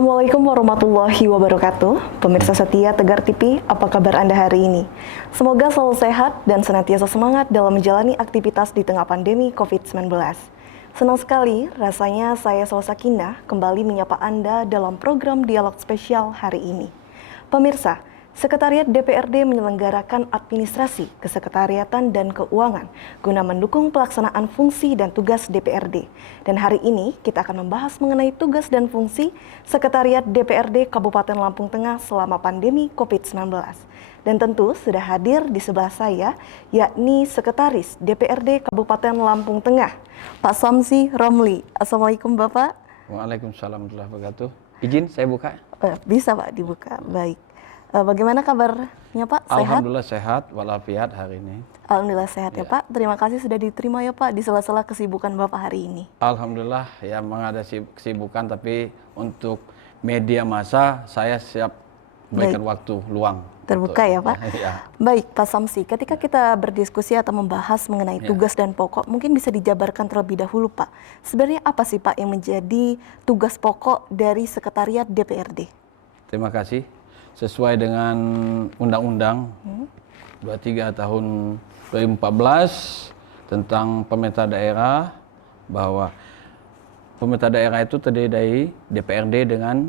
Assalamualaikum warahmatullahi wabarakatuh. Pemirsa setia Tegar TV, apa kabar Anda hari ini? Semoga selalu sehat dan senantiasa semangat dalam menjalani aktivitas di tengah pandemi COVID-19. Senang sekali rasanya saya Salsa Kindah kembali menyapa Anda dalam program dialog spesial hari ini. Pemirsa, Sekretariat DPRD menyelenggarakan administrasi, kesekretariatan, dan keuangan guna mendukung pelaksanaan fungsi dan tugas DPRD. Dan hari ini kita akan membahas mengenai tugas dan fungsi Sekretariat DPRD Kabupaten Lampung Tengah selama pandemi COVID-19. Dan tentu sudah hadir di sebelah saya, yakni Sekretaris DPRD Kabupaten Lampung Tengah, Pak Samsi Romli. Assalamualaikum Bapak. Waalaikumsalam warahmatullahi wabarakatuh. Izin saya buka? Bisa Pak, dibuka. Baik. Bagaimana kabarnya Pak? Sehat? Alhamdulillah sehat walafiat hari ini. Alhamdulillah sehat ya Pak. Terima kasih sudah diterima ya Pak di sela-sela kesibukan Bapak hari ini. Alhamdulillah ya, memang ada kesibukan, tapi untuk media massa saya siap berikan waktu luang. Terbuka ya Pak? Ya. Baik Pak Samsi, ketika kita berdiskusi atau membahas mengenai tugas dan pokok, mungkin bisa dijabarkan terlebih dahulu Pak. Sebenarnya apa sih Pak yang menjadi tugas pokok dari Sekretariat DPRD? Terima kasih. Sesuai dengan Undang-Undang 23 tahun 2014 tentang pemerintah daerah, bahwa pemerintah daerah itu terdiri dari DPRD dengan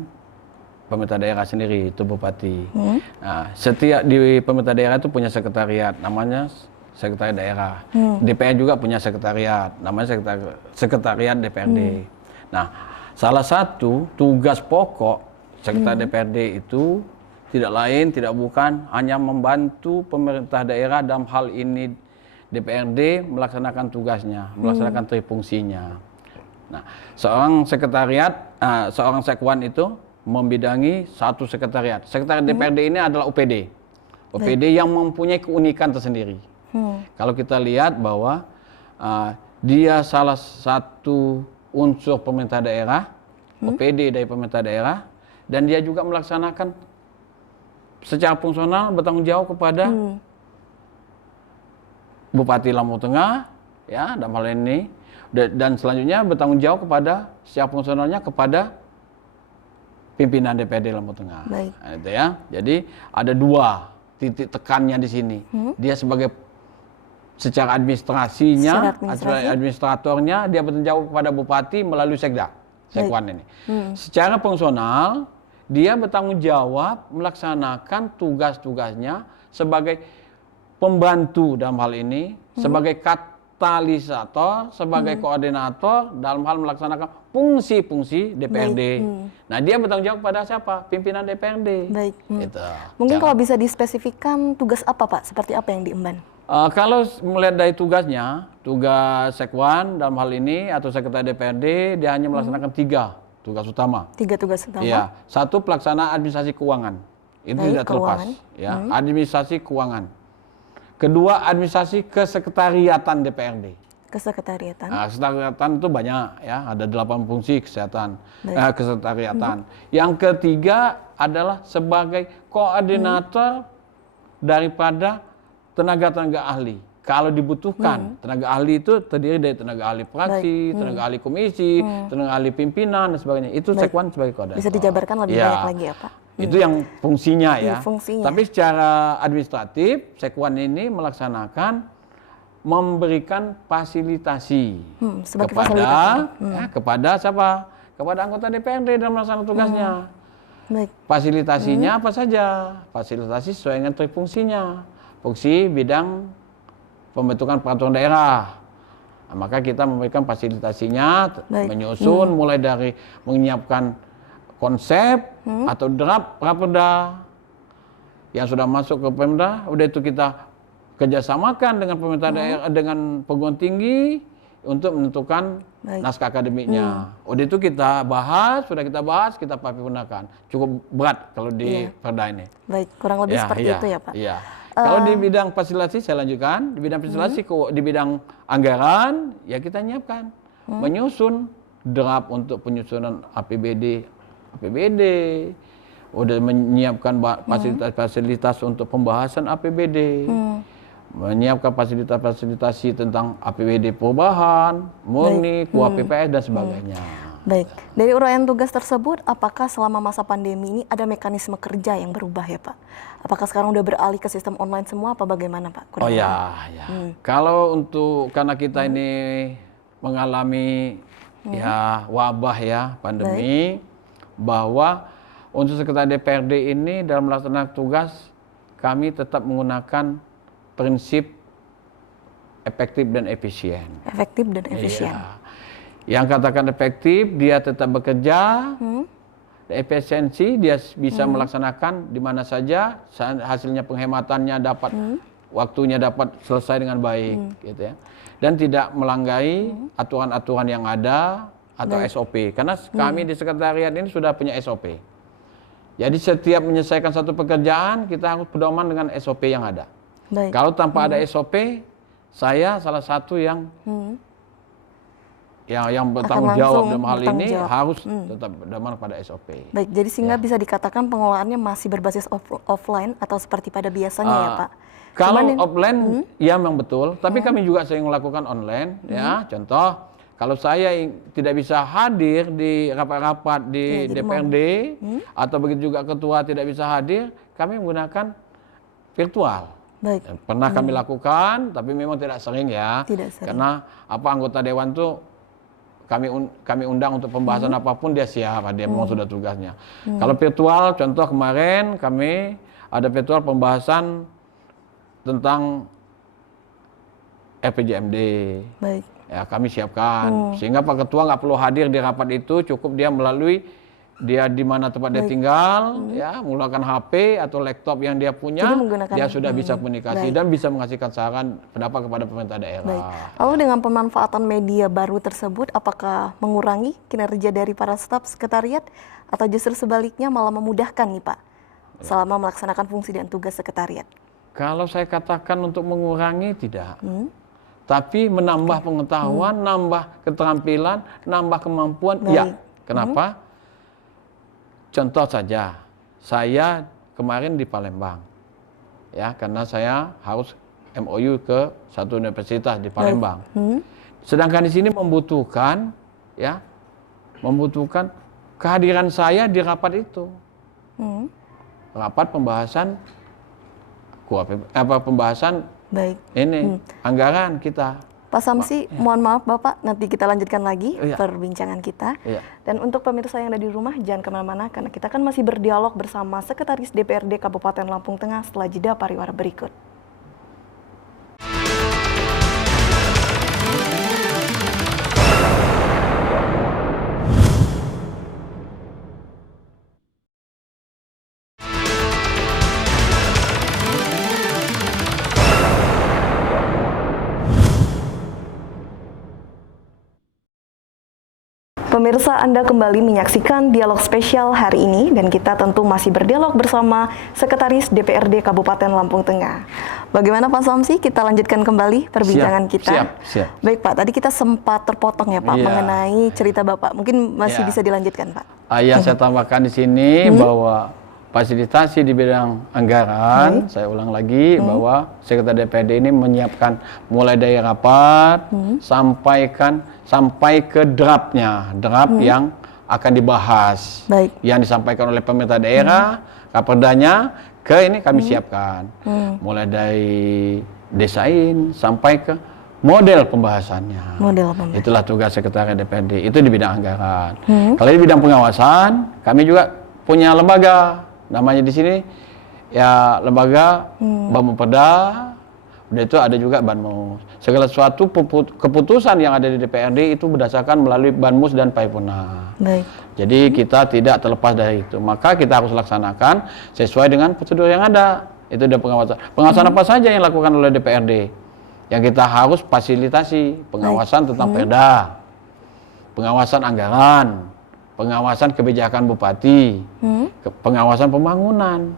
pemerintah daerah sendiri, itu bupati. Nah, setiap di pemerintah daerah itu punya sekretariat, namanya sekretariat daerah. DPR juga punya sekretariat, namanya sekretariat DPRD. Nah, salah satu tugas pokok sekretariat DPRD itu tidak lain, tidak bukan, hanya membantu pemerintah daerah dalam hal ini DPRD melaksanakan tugasnya, melaksanakan fungsinya. Nah, seorang sekretariat, seorang sekwan itu membidangi satu sekretariat. Sekretariat DPRD ini adalah OPD. OPD yang mempunyai keunikan tersendiri. Kalau kita lihat bahwa dia salah satu unsur pemerintah daerah, OPD dari pemerintah daerah, dan dia juga melaksanakan secara fungsional bertanggung jawab kepada Bupati Lampung Tengah, ya, dalam hal ini, dan selanjutnya bertanggung jawab kepada secara fungsionalnya kepada pimpinan DPRD Lampung Tengah. Nah, itu ya. Jadi ada dua titik tekannya di sini. Dia sebagai secara administrasinya, administratornya, dia bertanggung jawab kepada Bupati melalui Sekda, Sekwan ini. Secara fungsional, dia bertanggung jawab melaksanakan tugas-tugasnya sebagai pembantu dalam hal ini, sebagai katalisator, sebagai koordinator dalam hal melaksanakan fungsi-fungsi DPRD. Nah, dia bertanggung jawab kepada siapa? Pimpinan DPRD. Baik. Gitu. Mungkin kalau bisa dispesifikkan tugas apa Pak? Seperti apa yang diemban? Kalau melihat dari tugasnya, tugas Sekwan dalam hal ini atau Sekretariat DPRD, dia hanya melaksanakan tiga tugas utama. Tiga tugas utama? Iya. Satu, pelaksanaan administrasi keuangan. Itu tidak terlepas. Ya, administrasi keuangan. Kedua, administrasi kesekretariatan DPRD. Kesekretariatan? Nah, kesekretariatan itu banyak ya, ada 8 fungsi kesehatan, kesekretariatan. Yang ketiga adalah sebagai koordinator daripada tenaga-tenaga ahli. Kalau dibutuhkan, tenaga ahli itu terdiri dari tenaga ahli fraksi, tenaga ahli komisi, tenaga ahli pimpinan, dan sebagainya. Itu Sekwan sebagai koordinator. Bisa dijabarkan lebih banyak lagi ya Pak? Itu yang fungsinya ya. Fungsinya. Tapi secara administratif, Sekwan ini melaksanakan memberikan fasilitasi kepada siapa? Kepada anggota DPRD dalam melaksanakan tugasnya. Fasilitasinya apa saja? Fasilitasi sesuai dengan fungsinya. Fungsi bidang pembentukan peraturan daerah. Nah, maka kita memberikan fasilitasinya, menyusun mulai dari menyiapkan konsep atau draft Raperda yang sudah masuk ke Pemda, udah itu kita kerjasamakan dengan pemerintah daerah, dengan perguruan tinggi untuk menentukan naskah akademiknya. Udah itu kita bahas, kita paripurnakan. Cukup berat kalau di Perda ini. Baik, kurang lebih seperti itu ya Pak? Iya. Kalau di bidang fasilitasi saya lanjutkan, di bidang fasilitasi di bidang anggaran ya kita nyiapkan, menyusun draft untuk penyusunan APBD, udah menyiapkan fasilitas-fasilitas untuk pembahasan APBD, menyiapkan fasilitas-fasilitasi tentang APBD perubahan, murni, KUA PPS dan sebagainya. Baik, dari uraian tugas tersebut, apakah selama masa pandemi ini ada mekanisme kerja yang berubah ya Pak? Apakah sekarang udah beralih ke sistem online semua, apa bagaimana Pak? Oh ya, ya. Kalau untuk karena kita ini mengalami ya wabah ya pandemi, bahwa untuk sekretaris DPRD ini dalam melaksanakan tugas kami tetap menggunakan prinsip efektif dan efisien. Efektif dan efisien. Iya. Yang katakan efektif, dia tetap bekerja, efisiensi dia bisa melaksanakan di mana saja, hasilnya penghematannya dapat, waktunya dapat selesai dengan baik, gitu ya. Dan tidak melanggai aturan-aturan yang ada atau SOP, karena kami di sekretariat ini sudah punya SOP. Jadi setiap menyelesaikan satu pekerjaan kita harus pedoman dengan SOP yang ada. Baik. Kalau tanpa ada SOP, saya salah satu yang bertanggung jawab dalam hal ini harus tetap berpedoman pada SOP. Baik, jadi sehingga bisa dikatakan pengelolaannya masih berbasis offline atau seperti pada biasanya ya Pak? Kalau offline, ya memang betul. Tapi kami juga sering melakukan online. Ya, contoh, kalau saya tidak bisa hadir di rapat-rapat di DPRD, atau begitu juga ketua tidak bisa hadir, kami menggunakan virtual. Baik. Pernah kami lakukan, tapi memang tidak sering ya. Tidak sering. Karena anggota dewan tuh kami undang untuk pembahasan apapun dia siap, dia memang sudah tugasnya. Kalau virtual, contoh kemarin kami ada virtual pembahasan tentang RPJMD. Baik. Ya kami siapkan, sehingga Pak Ketua nggak perlu hadir di rapat itu, cukup dia melalui dia di mana tempat dia tinggal, ya menggunakan HP atau laptop yang dia punya, dia sudah bisa komunikasi dan bisa mengasihkan saran pendapat kepada pemerintah daerah. Baik. Lalu dengan pemanfaatan media baru tersebut, apakah mengurangi kinerja dari para staf sekretariat atau justru sebaliknya malah memudahkan nih Pak selama melaksanakan fungsi dan tugas sekretariat? Kalau saya katakan untuk mengurangi tidak, tapi menambah pengetahuan, nambah keterampilan, nambah kemampuan. Ya, kenapa? Contoh saja, saya kemarin di Palembang, ya karena saya harus MOU ke satu universitas di Palembang. Sedangkan di sini membutuhkan kehadiran saya di rapat itu, rapat pembahasan pembahasan anggaran kita. Pak Samsi, mohon maaf Bapak, nanti kita lanjutkan lagi perbincangan kita. Dan untuk pemirsa yang ada di rumah, jangan kemana-mana, karena kita kan masih berdialog bersama Sekretaris DPRD Kabupaten Lampung Tengah setelah jeda pariwara berikut. Pemirsa, Anda kembali menyaksikan dialog spesial hari ini dan kita tentu masih berdialog bersama Sekretaris DPRD Kabupaten Lampung Tengah. Bagaimana Pak Samsi? Kita lanjutkan kembali perbincangan kita. Siap. Baik Pak, tadi kita sempat terpotong ya Pak mengenai cerita Bapak. Mungkin masih bisa dilanjutkan Pak. Saya tambahkan di sini bahwa fasilitasi di bidang anggaran, saya ulang lagi bahwa Sekretariat DPRD ini menyiapkan mulai dari rapat sampai ke draft yang akan dibahas, yang disampaikan oleh pemerintah daerah, Kaperdanya ini kami siapkan, mulai dari desain sampai ke model pembahasannya. Itulah tugas Sekretariat DPRD, itu di bidang anggaran. Kalau di bidang pengawasan, kami juga punya lembaga. Namanya di sini ya lembaga Bamupeda, udah itu ada juga Banmus. Segala sesuatu keputusan yang ada di DPRD itu berdasarkan melalui Banmus dan Paripurna. Jadi kita tidak terlepas dari itu. Maka kita harus laksanakan sesuai dengan prosedur yang ada. Itu ada pengawasan. Pengawasan apa saja yang dilakukan oleh DPRD? Yang kita harus fasilitasi pengawasan tentang perda, pengawasan anggaran, pengawasan kebijakan bupati, pengawasan pembangunan.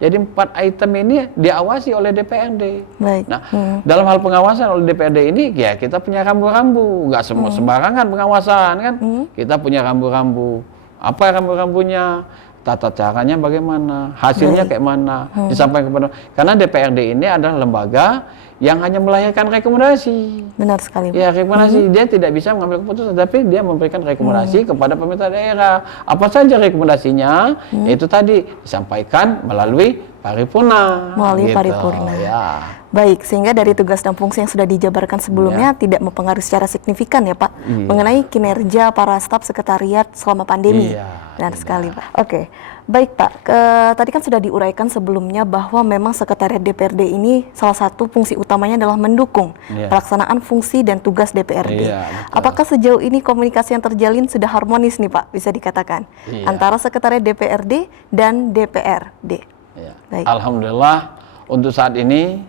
Jadi 4 item ini diawasi oleh DPRD. Nah, dalam hal pengawasan oleh DPRD ini, ya kita punya rambu-rambu, nggak semua sembarangan pengawasan kan. Kita punya rambu-rambu. Apa rambu-rambunya? Tata caranya bagaimana? Hasilnya kayak mana? Disampaikan kepada. Karena DPRD ini adalah lembaga yang hanya melahirkan rekomendasi. Benar sekali, Pak. Ya, rekomendasi. Dia tidak bisa mengambil keputusan, tapi dia memberikan rekomendasi kepada pemerintah daerah. Apa saja rekomendasinya? Itu tadi disampaikan melalui paripurna. Melalui gitu. paripurna. Ya. Baik, sehingga dari tugas dan fungsi yang sudah dijabarkan sebelumnya tidak mempengaruhi secara signifikan ya Pak, mengenai kinerja para staf sekretariat selama pandemi. Iya, Benar sekali Pak. Oke, baik Pak, tadi kan sudah diuraikan sebelumnya bahwa memang sekretariat DPRD ini salah satu fungsi utamanya adalah mendukung pelaksanaan fungsi dan tugas DPRD. Iya, betul. Apakah sejauh ini komunikasi yang terjalin sudah harmonis nih Pak, bisa dikatakan, antara sekretariat DPRD dan DPRD? Ya. Baik. Alhamdulillah untuk saat ini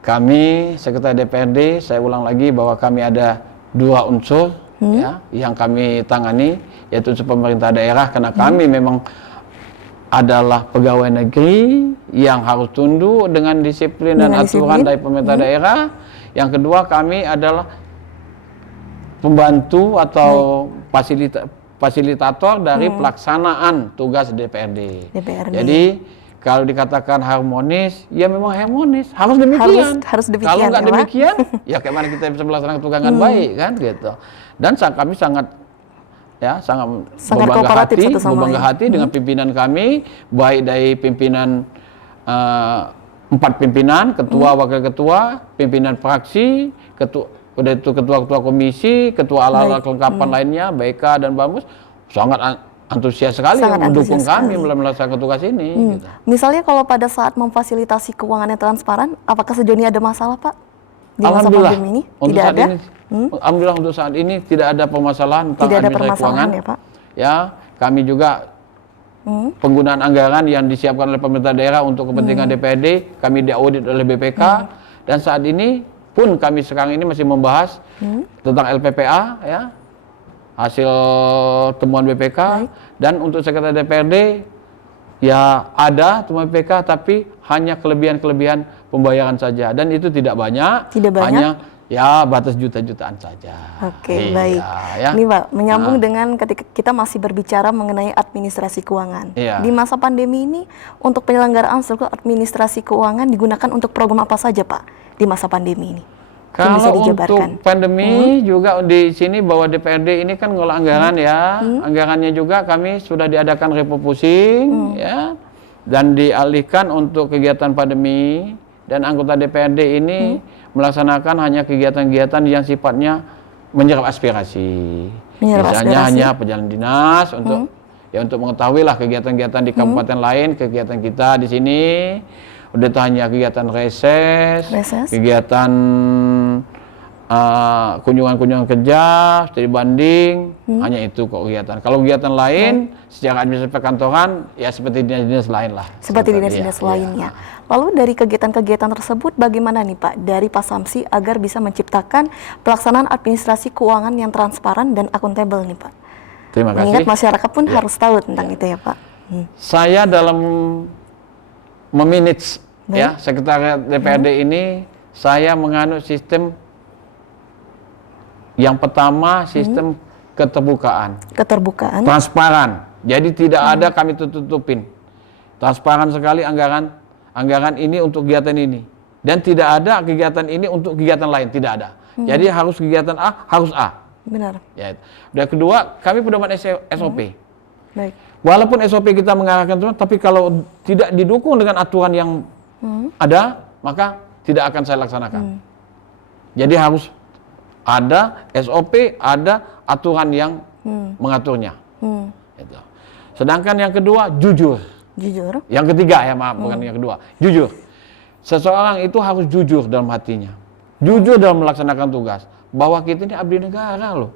kami sekretariat DPRD, saya ulang lagi bahwa kami ada 2 unsur ya yang kami tangani, yaitu unsur pemerintah daerah karena kami memang adalah pegawai negeri yang harus tunduk dengan disiplin dan aturan dari pemerintah daerah. Yang kedua, kami adalah pembantu atau fasilitator dari pelaksanaan tugas DPRD. Jadi kalau dikatakan harmonis, ya memang harmonis, harus demikian. Harus demikian. Kalau nggak ya, demikian, ya bagaimana kita bisa melaksanakan tugas dengan baik kan gitu. Dan kami sangat berbangga hati dengan pimpinan kami, baik dari pimpinan 4 pimpinan, ketua, wakil ketua, pimpinan fraksi, ketua komisi, ketua alat kelengkapan lainnya, BK dan Bamus, sangat antusias sekali mendukung kami melaksanakan tugas ini. Gitu. Misalnya kalau pada saat memfasilitasi keuangan yang transparan, apakah sejauh ini ada masalah Pak? Di masa pandemi ini? Tidak ada? Alhamdulillah untuk saat ini tidak ada permasalahan tentang administrasi keuangan. Ya, Pak? Ya, kami juga penggunaan anggaran yang disiapkan oleh pemerintah daerah untuk kepentingan DPRD, kami diaudit oleh BPK, dan saat ini pun kami sekarang ini masih membahas tentang LPPA, ya, hasil temuan BPK, dan untuk sekretariat DPRD ya ada temuan BPK tapi hanya kelebihan-kelebihan pembayaran saja dan itu tidak banyak, hanya ya batas juta-jutaan saja. Oke, baik. Ya. Ini Pak, menyambung dengan ketika kita masih berbicara mengenai administrasi keuangan. Di masa pandemi ini untuk penyelenggaraan struktur administrasi keuangan digunakan untuk program apa saja Pak di masa pandemi ini? Kalau untuk pandemi juga di sini bahwa DPRD ini kan ngolah anggaran ya, anggarannya juga kami sudah diadakan refocusing ya, dan dialihkan untuk kegiatan pandemi dan anggota DPRD ini melaksanakan hanya kegiatan-kegiatan yang sifatnya menyerap aspirasi. Misalnya hanya perjalanan dinas untuk untuk mengetahui lah kegiatan-kegiatan di kabupaten lain, kegiatan kita di sini. Udah hanya kegiatan reses, kegiatan kunjungan-kunjungan kerja, studi banding, hanya itu kok kegiatan. Kalau kegiatan lain, secara administrasi perkantoran, ya seperti dinas-dinas lain lah. Seperti dinas-dinas lainnya. Lalu dari kegiatan-kegiatan tersebut, bagaimana nih Pak, dari Pak Samsi agar bisa menciptakan pelaksanaan administrasi keuangan yang transparan dan akuntabel nih Pak? Terima kasih. Mengingat masyarakat pun harus tahu tentang itu ya Pak. Saya dalam memanage ya sekretariat DPRD ini, saya menganut sistem yang pertama, sistem keterbukaan, transparan. Jadi tidak ada kami tutupin, transparan sekali anggaran ini untuk kegiatan ini, dan tidak ada kegiatan ini untuk kegiatan lain, tidak ada. Jadi harus kegiatan A harus A. Benar. Ya. Dan kedua, kami pedoman SOP. Baik. Walaupun SOP kita mengarahkan Tuhan, tapi kalau tidak didukung dengan aturan yang ada, maka tidak akan saya laksanakan. Jadi harus ada SOP, ada aturan yang mengaturnya. Gitu. Sedangkan yang kedua, jujur. Yang ketiga ya, maaf, bukan yang kedua. Jujur. Seseorang itu harus jujur dalam hatinya. Jujur dalam melaksanakan tugas. Bahwa kita ini abdi negara loh.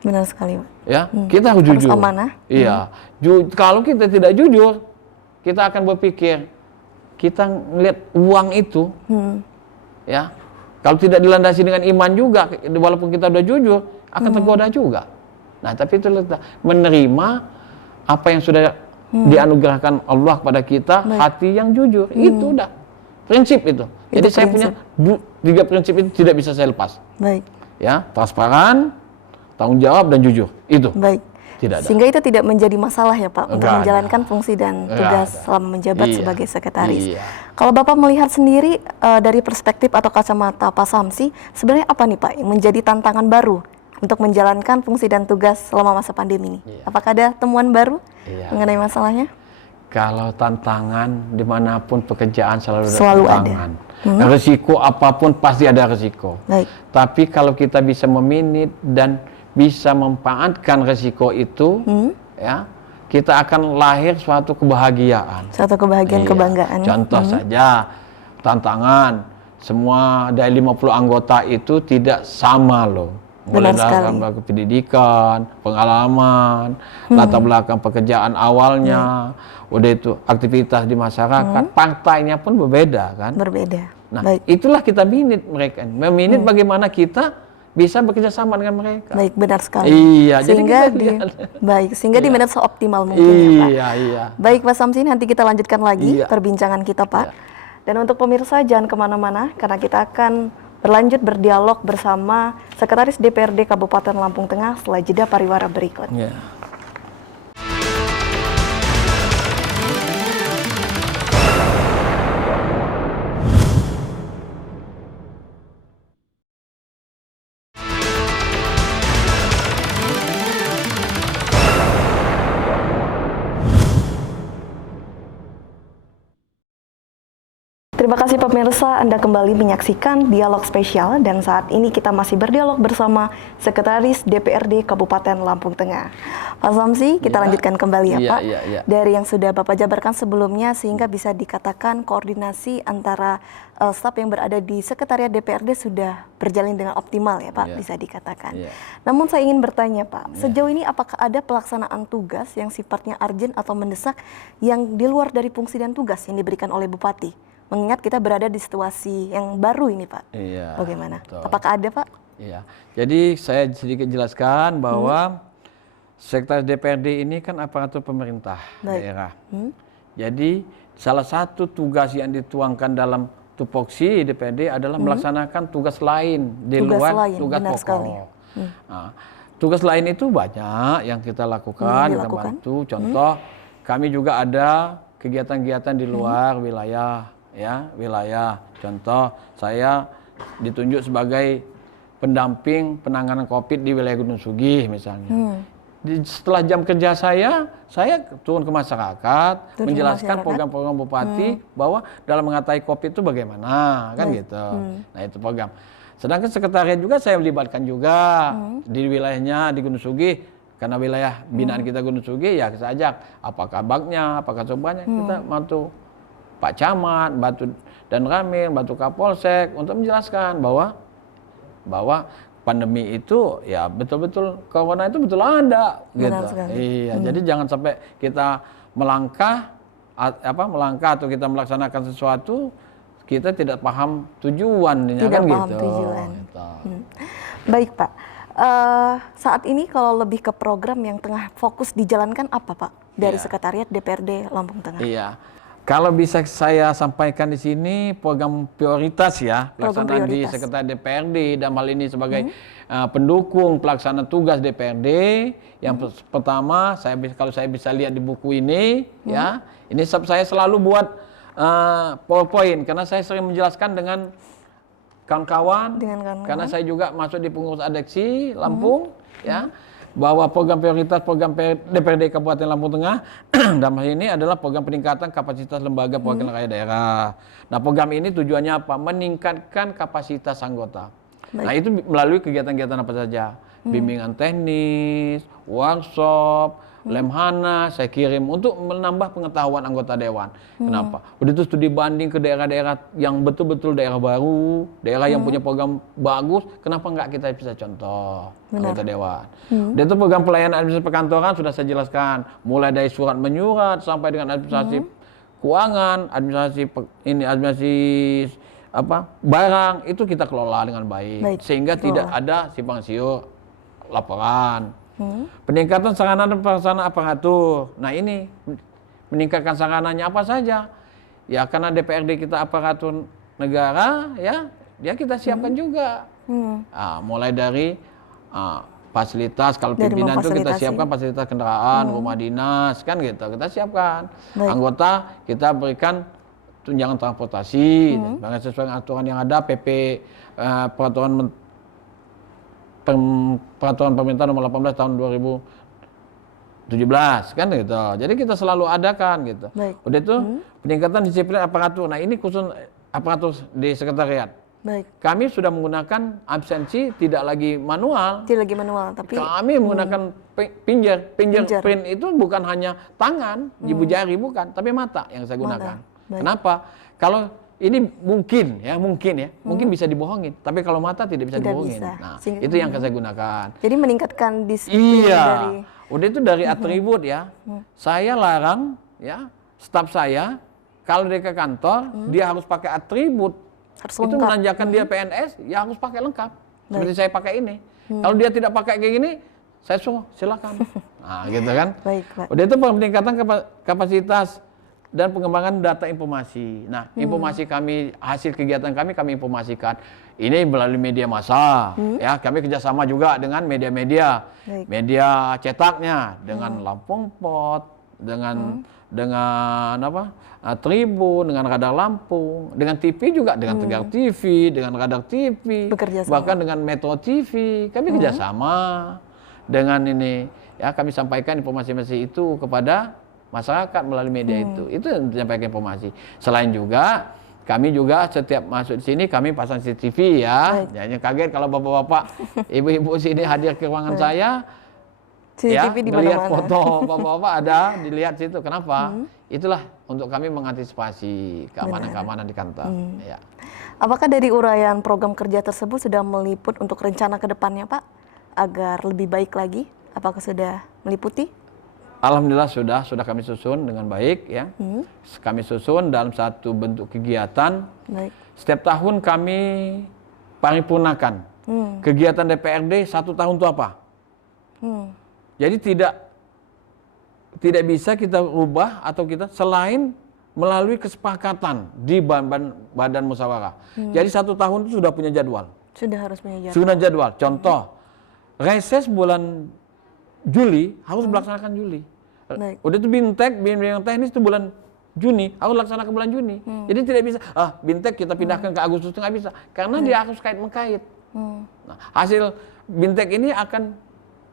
Benar sekali, Pak. Ya, kita harus jujur. Harus amanah. Iya. Kalau kita tidak jujur, kita akan berpikir kita ngelihat uang itu, ya. Kalau tidak dilandasi dengan iman juga, walaupun kita udah jujur, akan tergoda juga. Nah, tapi itu menerima apa yang sudah dianugerahkan Allah kepada kita, hati yang jujur, itu udah prinsip itu. Jadi saya punya 3 prinsip itu tidak bisa saya lepas. Baik. Ya, transparan, tanggung jawab dan jujur. Itu. Baik. Tidak ada. Sehingga itu tidak menjadi masalah ya Pak untuk Nggak menjalankan ada. fungsi dan Nggak tugas ada. selama menjabat Iya. sebagai sekretaris. Iya. Kalau Bapak melihat sendiri dari perspektif atau kacamata Pak Samsi, sebenarnya apa nih Pak yang menjadi tantangan baru untuk menjalankan fungsi dan tugas selama masa pandemi ini? Iya. Apakah ada temuan baru Iya. mengenai masalahnya? Kalau tantangan dimanapun pekerjaan selalu ada Selalu ada. tantangan. Resiko apapun pasti ada resiko. Baik. Tapi kalau kita bisa memanage dan bisa memanfaatkan resiko itu, ya, kita akan lahir suatu kebahagiaan. Suatu kebahagiaan, Iya. kebanggaan. Contoh saja tantangan, semua dari 50 anggota itu tidak sama loh. Mulai Benar dari sekali. lembaga pendidikan, pengalaman, latar belakang pekerjaan awalnya, udah itu aktivitas di masyarakat, partainya pun berbeda kan. Berbeda. Nah, Baik. itulah kita minit mereka. Meminit bagaimana kita bisa bekerja sama dengan mereka. Baik, benar sekali. Iya, jadi sehingga kita lihat. baik, sehingga di manage seoptimal mungkin ya Pak. Iya, iya. Baik Pak Samsi, nanti kita lanjutkan lagi Iya. perbincangan kita Pak. Iya. Dan untuk pemirsa jangan kemana-mana karena kita akan berlanjut berdialog bersama Sekretaris DPRD Kabupaten Lampung Tengah setelah jeda pariwara berikut. Iya. Terima kasih pemirsa, Anda kembali menyaksikan Dialog Spesial dan saat ini kita masih berdialog bersama Sekretaris DPRD Kabupaten Lampung Tengah. Pak Samsi, kita Ya. lanjutkan kembali ya Iya, Pak. iya, iya. Dari yang sudah Bapak jabarkan sebelumnya sehingga bisa dikatakan koordinasi antara staf yang berada di Sekretariat DPRD sudah berjalan dengan optimal ya Pak, Iya. bisa dikatakan. Iya. Namun saya ingin bertanya Pak, sejauh ini apakah ada pelaksanaan tugas yang sifatnya urgent atau mendesak yang di luar dari fungsi dan tugas yang diberikan oleh Bupati? Mengingat kita berada di situasi yang baru ini Pak. Iya. Bagaimana? Betul. Apakah ada Pak? Iya. Jadi saya sedikit jelaskan bahwa Sekretaris DPRD ini kan aparatur pemerintah Baik. daerah. Jadi salah satu tugas yang dituangkan dalam tupoksi DPRD adalah melaksanakan tugas lain di Tugas luar lain, tugas benar pokok. sekali. Nah, tugas lain itu banyak yang kita lakukan, kita dilakukan. bantu. Contoh, kami juga ada kegiatan-kegiatan di luar wilayah, ya, wilayah. Contoh, saya ditunjuk sebagai pendamping penanganan COVID di wilayah Gunung Sugih misalnya. Setelah jam kerja saya turun ke masyarakat, Turun ke menjelaskan masyarakat. program-program bupati bahwa dalam mengatasi COVID itu bagaimana, kan gitu. Nah itu program. Sedangkan sekretariat juga saya melibatkan juga di wilayahnya di Gunung Sugih, karena wilayah binaan kita Gunung Sugih ya saya ajak apakah baknya, apakah cobannya kita bantu Pak Camat, bantu dan Ramil, bantu Kapolsek untuk menjelaskan bahwa pandemi itu ya betul-betul corona itu betul ada Benar gitu. sekali. Iya, jadi jangan sampai kita melangkah atau kita melaksanakan sesuatu kita tidak paham tujuannya Tidak kan paham gitu. tujuan. Gitu. Baik Pak. Saat ini kalau lebih ke program yang tengah fokus dijalankan apa Pak dari Iya. Sekretariat DPRD Lampung Tengah? Iya. Kalau bisa saya sampaikan di sini program prioritas ya, Program pelaksanaan di prioritas. Sekretariat DPRD dan hal ini sebagai pendukung pelaksana tugas DPRD. Yang pertama, kalau saya bisa lihat di buku ini, ya, ini saya selalu buat PowerPoint karena saya sering menjelaskan dengan kawan-kawan, karena saya juga masuk di pengurus adeksi Lampung, ya. Bahwa program prioritas program DPRD Kabupaten Lampung Tengah dalam hal ini adalah program peningkatan kapasitas lembaga perwakilan rakyat daerah. Nah, program ini tujuannya apa? Meningkatkan kapasitas anggota. Nah, itu melalui kegiatan-kegiatan apa saja? Bimbingan teknis, workshop, lemhana saya kirim untuk menambah pengetahuan anggota dewan. Kenapa? Udah itu studi banding ke daerah-daerah yang betul-betul daerah baru, daerah yang punya program bagus, kenapa nggak kita bisa contoh anggota dewan. Dan itu program pelayanan administrasi perkantoran sudah saya jelaskan, mulai dari surat menyurat sampai dengan administrasi keuangan, administrasi barang itu kita kelola dengan baik. Sehingga tidak ada simpang siur laporan. Peningkatan sarana dan prasarana aparatur. Nah ini meningkatkan sarananya apa saja? Ya karena DPRD kita aparatur negara, ya kita siapkan juga. Mulai dari fasilitas, kalau Dari pimpinan itu kita memfasilitasi. siapkan fasilitas kendaraan, rumah dinas, kan gitu. Kita siapkan. Baik. Anggota kita berikan tunjangan transportasi, dengan sesuai dengan aturan yang ada, PP peraturan pemerintah nomor 18 tahun 2017, kan gitu. Jadi kita selalu adakan gitu. Baik. Udah itu peningkatan disiplin aparatur. Nah, ini khusus aparatur di sekretariat. Baik. Kami sudah menggunakan absensi tidak lagi manual. Tidak lagi manual, tapi Kami menggunakan pinjer Pinjer. print itu bukan hanya tangan, ibu jari bukan, tapi mata yang saya gunakan. Baik. Kenapa? Kalau ini mungkin bisa dibohongin, tapi kalau mata tidak bisa Tidak dibohongin. bisa. Nah, Sehingga- itu yang saya gunakan. jadi meningkatkan disiplin Iya. dari Udah itu dari atribut ya. Saya larang ya, staf saya kalau dia ke kantor, dia harus pakai atribut. harus Itu lengkap. menandakan dia PNS, ya harus pakai lengkap. Seperti saya pakai ini. Kalau dia tidak pakai kayak gini, saya suruh silakan. Nah, gitu kan. Baik, Pak. Udah itu peningkatan kapasitas dan pengembangan data informasi. Nah, informasi kami, hasil kegiatan kami informasikan. Ini melalui media massa, ya. Kami kerjasama juga dengan media-media, Baik. media cetaknya, dengan Lampung Pot, dengan apa? Tribun, dengan Radar Lampung, dengan TV juga, dengan Tegar TV, dengan Radar TV, Bekerja sama. bahkan dengan Metro TV. Kami kerjasama dengan ini, ya. Kami sampaikan informasi-informasi itu kepada masyarakat melalui media itu yang menyampaikan informasi. Selain juga kami juga setiap masuk di sini kami pasang CCTV ya. Jangan kaget kalau bapak-bapak, ibu-ibu sini hadir ke ruangan saya, ya, CCTV di melihat mana-mana. foto bapak-bapak ada, dilihat situ. Kenapa? Itulah untuk kami mengantisipasi keamanan-keamanan di kantor. Ya. Apakah dari uraian program kerja tersebut sudah meliput untuk rencana ke depannya, Pak, agar lebih baik lagi? Apakah sudah meliputi? Alhamdulillah sudah kami susun dengan baik ya. Kami susun dalam satu bentuk kegiatan. Baik. Setiap tahun kami paripurnakan. Kegiatan DPRD 1 tahun itu apa? Jadi tidak bisa kita ubah atau kita selain melalui kesepakatan di badan musyawarah. Jadi 1 tahun itu sudah punya jadwal. Sudah harus punya jadwal. Sudah jadwal. Contoh, reses bulan Juli harus melaksanakan Juli. Baik. Udah itu bintek, bimbingan teknis itu bulan Juni, harus laksanakan bulan Juni. Jadi tidak bisa, bintek kita pindahkan ke Agustus itu nggak bisa. Karena dia harus kait-mengkait. Nah, hasil bintek ini akan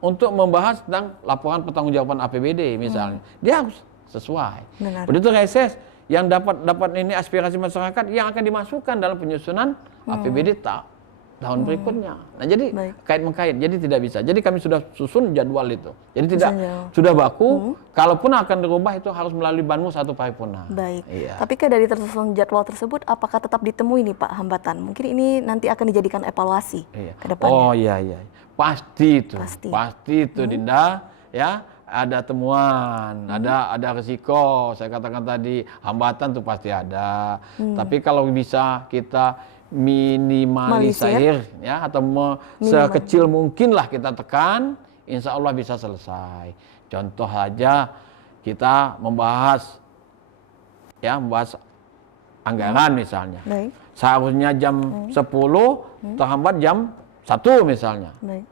untuk membahas tentang laporan pertanggungjawaban APBD misalnya. Dia harus sesuai. Benar. Udah itu reses yang dapat ini aspirasi masyarakat yang akan dimasukkan dalam penyusunan APBD tahun berikutnya. Nah, jadi Baik. kait-mengkait, jadi tidak bisa. Jadi kami sudah susun jadwal itu. Jadi Sudah. sudah baku, kalaupun akan dirubah itu harus melalui Banmus atau paripurna. Baik. Iya. Tapi dari tersusun jadwal tersebut, apakah tetap ditemui nih Pak hambatan? Mungkin ini nanti akan dijadikan evaluasi Iya. ke depannya. Oh iya. Pasti itu. Pasti. Itu Dinda, ya. Ada temuan, ada risiko. Saya katakan tadi hambatan tuh pasti ada. Tapi kalau bisa kita minimalisir ya atau sekecil mungkin lah kita tekan, insya Allah bisa selesai. Contoh aja kita membahas anggaran misalnya. Baik. Seharusnya jam 10 terhambat jam 1 misalnya. Baik.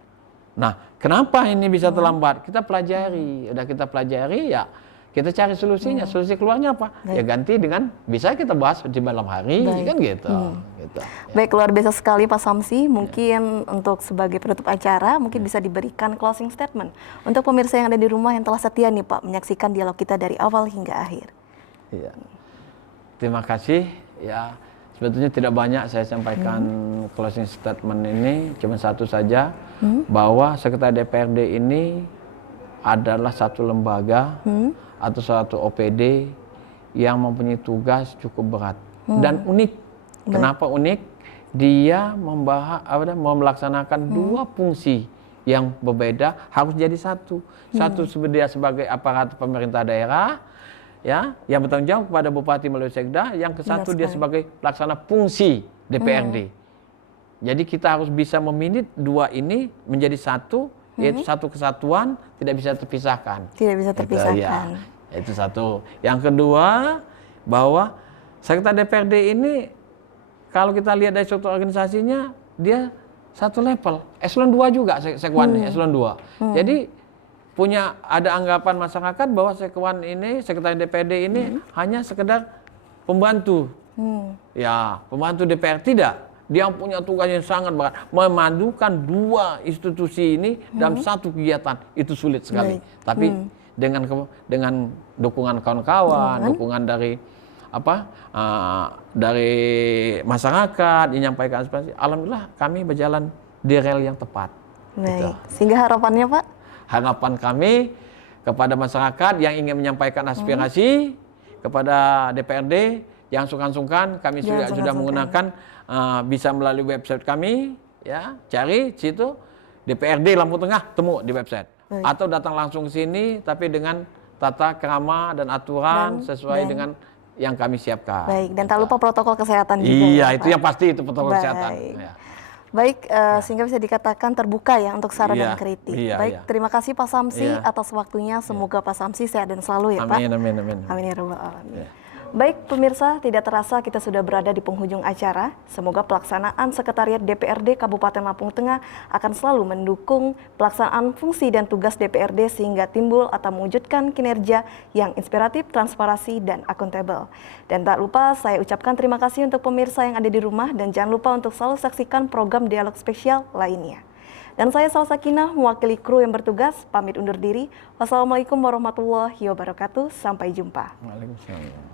Nah, kenapa ini bisa terlambat? Kita pelajari, udah kita pelajari ya kita cari solusinya. Solusi keluarnya apa? Ya ganti dengan bisa kita bahas di malam hari, kan gitu. Gitu. Baik, luar biasa sekali Pak Samsi. Mungkin untuk sebagai penutup acara, mungkin bisa diberikan closing statement untuk pemirsa yang ada di rumah yang telah setia nih Pak menyaksikan dialog kita dari awal hingga akhir. Iya. Terima kasih. Ya, sebetulnya tidak banyak saya sampaikan closing statement ini, cuma satu saja bahwa Sekretariat DPRD ini adalah satu lembaga atau suatu OPD yang mempunyai tugas cukup berat dan unik. Kenapa unik? Dia melaksanakan dua fungsi yang berbeda harus jadi satu. Satu sebagai aparat pemerintah daerah, ya, yang bertanggung jawab kepada Bupati melalui Sekda. Yang kesatu dia sebagai pelaksana fungsi DPRD. Jadi kita harus bisa meminit dua ini menjadi satu, yaitu satu kesatuan, tidak bisa terpisahkan. Tidak bisa terpisahkan. Itu satu. Yang kedua, bahwa Sekretariat DPRD ini kalau kita lihat dari struktur organisasinya, dia satu level. Eselon 2 juga sekwannya, eselon 2. Jadi ada anggapan masyarakat bahwa sekwan ini, sekretaris DPRD ini hanya sekedar pembantu. Ya, pembantu DPR tidak. Dia punya tugas yang sangat berat. Memadukan dua institusi ini dalam satu kegiatan itu sulit sekali. Tapi dengan dukungan kawan-kawan, dukungan dari dari masyarakat yang menyampaikan aspirasi, alhamdulillah kami berjalan di rel yang tepat. Baik. Gitu. Sehingga harapannya Pak? Harapan kami kepada masyarakat yang ingin menyampaikan aspirasi kepada DPRD, yang sungkan-sungkan kami sudah menggunakan bisa melalui website kami, ya, cari situ DPRD Lampung Tengah, temu di website. Atau datang langsung ke sini tapi dengan tata krama dan aturan sesuai dengan yang kami siapkan. Baik, dan tak lupa protokol kesehatan juga. Iya, ya, itu Pak? yang pasti itu protokol kesehatan. Ya. Baik, sehingga bisa dikatakan terbuka ya untuk saran dan kritik. Baik, terima kasih Pak Samsi atas waktunya. Semoga Pak Samsi sehat dan selalu ya Pak. Amin, amin, amin. Amin ya rabbal alamin. Baik pemirsa, tidak terasa kita sudah berada di penghujung acara. Semoga pelaksanaan Sekretariat DPRD Kabupaten Lampung Tengah akan selalu mendukung pelaksanaan fungsi dan tugas DPRD sehingga timbul atau mewujudkan kinerja yang inspiratif, transparansi, dan akuntabel. Dan tak lupa saya ucapkan terima kasih untuk pemirsa yang ada di rumah dan jangan lupa untuk selalu saksikan program dialog spesial lainnya. Dan saya Salsa Kinah mewakili kru yang bertugas, pamit undur diri. Wassalamualaikum warahmatullahi wabarakatuh. Sampai jumpa. Waalaikumsalam.